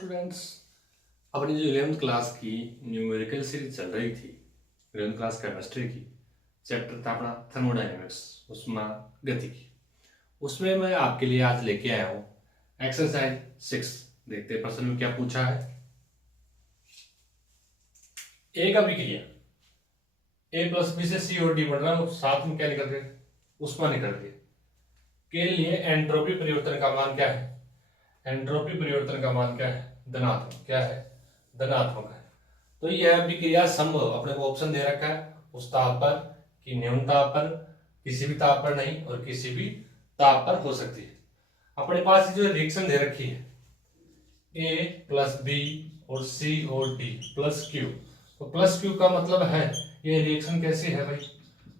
Students, अपनी जो 11th class की न्यूमेरिकल सीरीज चल रही थी, 11th क्लास केमिस्ट्री की, चैप्टर था अपना थर्मोडायनेमिक्स, उसमें गति की। उसमें मैं आपके लिए आज लेके आया हूँ एक्सरसाइज 6। देखते हैं प्रश्न में क्या पूछा है। ए का विक्रिया ए प्लस बी से सी और डी बन रहा है, साथ में क्या निकल रही है, उष्मा निकल रही है। के लिए एंट्रोपी परिवर्तन का मान क्या है? एंट्रोपी परिवर्तन का मान क्या है? धनात्मक। क्या है? धनात्मक है। तो यह विक्रिया संभव अपने को ऑप्शन दे रखा है, उस ताप पर कि न्यून ताप पर, किसी भी ताप पर नहीं, और किसी भी ताप पर हो सकती है। अपने पास जो रिएक्शन दे रखी है ए प्लस बी और सी और डी प्लस क्यू, तो प्लस क्यू का मतलब है ये रिएक्शन कैसी है भाई?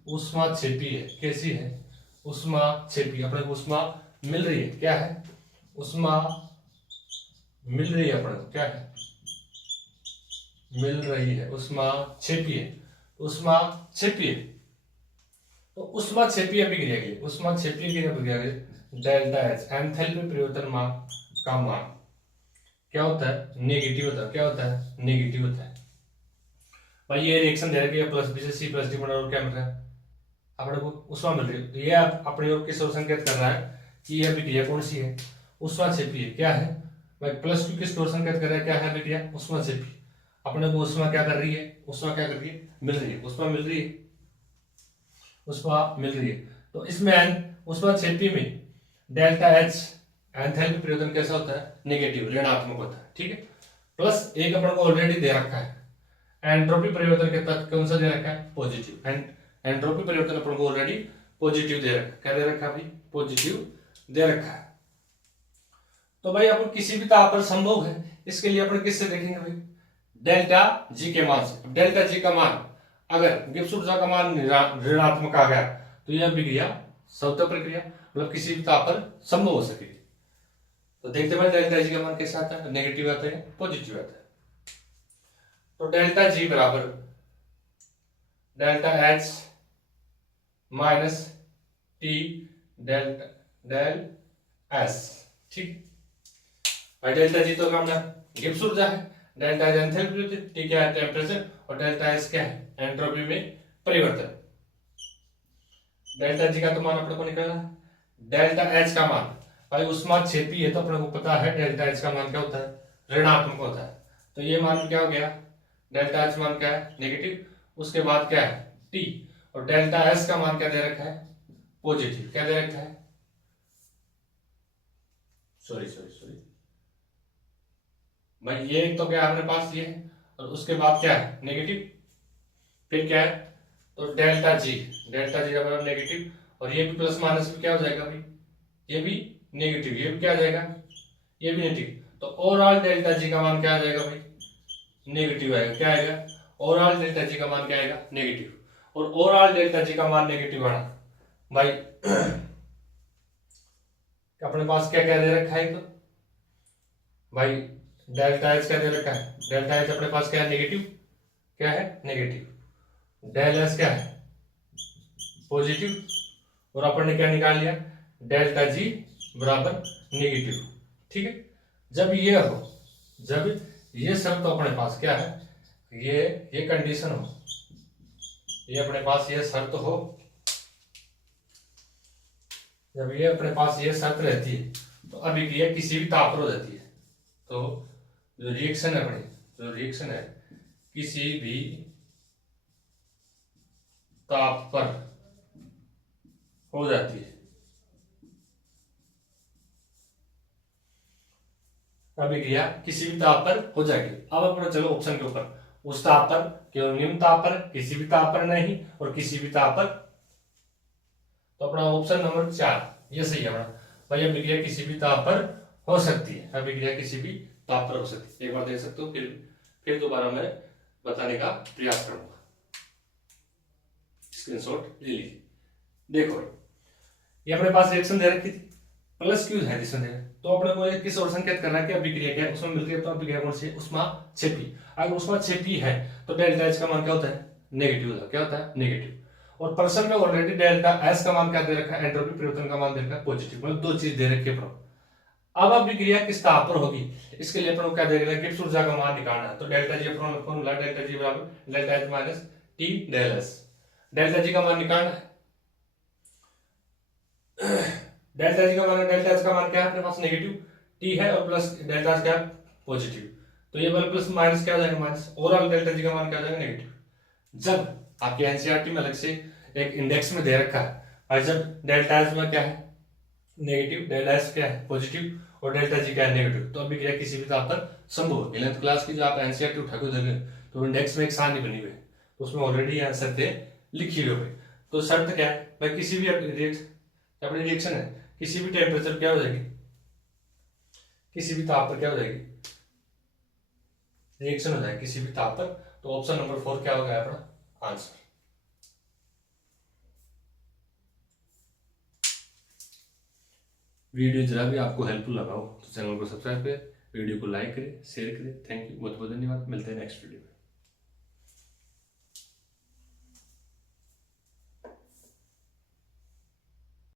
ऊष्मा छेपी है। कैसी है? ऊष्मा छेपी। अपने को ऊष्मा मिल रही है। क्या है? ऊष्मा मिल रही है। अपने को क्या है? मिल रही है। ऊष्मा छेपी है। ऊष्मा छेपी है। तो ऊष्मा छेपी अभिक्रिया की, ऊष्मा छेपी की अभिक्रिया की डेल्टा एच एंथैल्पी परिवर्तन मान का मान क्या होता है? नेगेटिव होता है। क्या होता है? नेगेटिव होता है। भाई ये रिएक्शन दे रखी है प्लस बी से सी प्लस डी बना, और क्या मिल रहा है अपने को? ऊष्मा मिल रही है। तो ये अपनी ओर किस ओर संकेत कर रहा है कि यह अभिक्रिया कौन सी है? ऊष्मा छेपी है। क्या है भाई? प्लस क्यू किस ओर संकेत कर रहा है? क्या है अभिक्रिया? ऊष्मा छेपी। अपने को ऊष्मा क्या कर रही है? ऊष्मा क्या कर रही है? मिल रही है। ऊष्मा मिल रही है। ऊष्मा मिल रही है। तो इसमें ऊष्मा छेपी में डेल्टा एच एंथैल्पी परिवर्तन कैसा होता है? नेगेटिव, ऋणात्मक होता है। ठीक है। प्लस एक अपन को ऑलरेडी दे रखा है, एंट्रोपी परिवर्तन के तत्व कौन सा दे रखा है? पॉजिटिव। एंट्रोपी परिवर्तन अपन को ऑलरेडी पॉजिटिव दे रखा है। क्या दे रखा है भाई? पॉजिटिव दे रखा है। तो भाई अपन किसी भी ताप पर संभव है, इसके लिए अपन किससे देखेंगे भाई? डेल्टा जी के मान से। डेल्टा जी का मान अगर गिब्स ऊर्जा का मान ऋणात्मक आ गया तो यह विक्रिया स्वतः प्रक्रिया मतलब किसी भी ताप पर संभव हो सकेगी। तो देखते हैं डेल्टा जी का मान कैसा आता है? नेगेटिव आता है, पॉजिटिव आता है। तो डेल्टा जी बराबर delta H minus T delta del S. ठीक भाई, डेल्टा जी तो हमने गिब्स ऊर्जा है, डेल्टा एच एंथैल्पी, टी क्या है? टेम्परेचर, और डेल्टा एस क्या है? एंट्रोपी में परिवर्तन। डेल्टा जी का तो मान अपने को निकलना है। डेल्टा एच का मान भाई ऊष्मा छेपी है तो अपने को पता है डेल्टा एच का मान क्या होता है? ऋणात्मक होता है। तो ये मान क्या हो गया? डेल्टा एच मान क्या है? नेगेटिव। उसके बाद क्या है? टी। और डेल्टा एस का मान क्या दे रखा है? पॉजिटिव। क्या दे रखा है? सॉरी भाई, ये तो क्या है अपने पास? ये है। और उसके बाद क्या है? नेगेटिव। फिर क्या है? तो डेल्टा जी का मतलब नेगेटिव, और ये भी प्लस माइनस भी क्या हो जाएगा भाई? ये भी नेगेटिव, ये भी क्या आ जाएगा? ये भी नेगेटिव। तो ओवरऑल डेल्टा जी का मान क्या आ जाएगा भाई? नेगेटिव आएगा। क्या आएगा? ओवरऑल डेल्टा जी का मान क्या आएगा? नेगेटिव। और ओवरऑल डेल्टा जी का मान नेगेटिव आना भाई अपने पास क्या क्या दे रखा है? तो भाई डेल्टा एच क्या दे रखा है? डेल्टा एच अपने पास क्या है? नेगेटिव। क्या है? नेगेटिव। डेल एस क्या है? पॉजिटिव। और अपन ने क्या निकाल लिया? डेल्टा जी बराबर नेगेटिव। ठीक है। जब ये शर्त तो अपने पास क्या है? ये कंडीशन हो, ये अपने पास ये शर्त हो, जब ये अपने पास ये शर्त रहती है तो अभिक्रिया किसी भी ताप पर हो जाती है। तो जो रिएक्शन है किसी भी ताप पर हो जाती है। अभिक्रिया किसी भी ताप पर हो जाएगी। अब अपना चलो ऑप्शन के ऊपर, उस ताप पर, केवल निम्न ताप पर, किसी भी ताप पर नहीं, और किसी भी ताप पर। तो अपना ऑप्शन नंबर 4 ये सही है अपना भाई। अभिक्रिया किसी भी ताप पर हो सकती है। अभिक्रिया किसी भी ताप पर हो सकती है। एक बार देख सकते हो, फिर दोबारा मैं बताने का प्रयास करूंगा। स्क्रीनशॉट ले लीजिए। देखो ये अपने पास रिएक्शन दे रखी थी, प्लस क्यू है जिसमें, तो अपने को किस ओर संकेत करना है कि अभिक्रिया क्या है? उसमें मिल रही है। तो अभिक्रिया कौन सी है? ऊष्मा छेपी। अगर ऊष्मा छेपी है तो डेल्टा एच का मान क्या होता है? नेगेटिव होता है। क्या होता है? नेगेटिव। और प्रश्न में ऑलरेडी डेल्टा एस का मान क्या दे रखा है? एंट्रोपी परिवर्तन का मान दे रखा है पॉजिटिव। मतलब दो चीज दे रखी है। अब अभिक्रिया किस ताप पर होगी, इसके लिए अपन को क्या देगा, गिब्स ऊर्जा का मान निकालना है। तो delta G formula delta G बराबर delta H minus T del S. Delta G का मान निकालना है। डेल्टा जी का मान, डेल्टा एच का मान क्या है अपने पास, नेगेटिव टी है और प्लस डेल्टा एच क्या है, पॉजिटिव। तो ये वाला प्लस माइनस क्या हो जाएगा, माइनस। ओवरऑल डेल्टा जी का मान क्या हो जाएगा, नेगेटिव। जब आपके एनसीईआरटी में अलग से एक इंडेक्स में दे रखा है, और जब डेल्टा एच में क्या है नेगेटिव, डेल्टा एस क्या है पॉजिटिव, और डेल्टा जी क्या है नेगेटिव, तो अभिक्रिया किसी भी ताप पर संभव है। 11th क्लास की जो आप एनसीईआरटी उठा के देखें तो इंडेक्स में एक सारणी बनी हुई है, तो उसमें ऑलरेडी आंसर थे लिखी हुई है। तो शर्त क्या है भाई, किसी भी अपनी रिएक्शन है किसी भी टेम्परेचर क्या हो जाएगी, किसी भी ताप पर क्या हो जाएगी, रिएक्शन हो जाएगी किसी भी ताप पर। तो ऑप्शन नंबर 4 क्या हो गया अपना आंसर। वीडियो जरा भी आपको हेल्पफुल लगा हो तो चैनल को सब्सक्राइब करें, वीडियो को लाइक करें, शेयर करें। थैंक यू, बहुत बहुत धन्यवाद। मिलते हैं नेक्स्ट वीडियो में।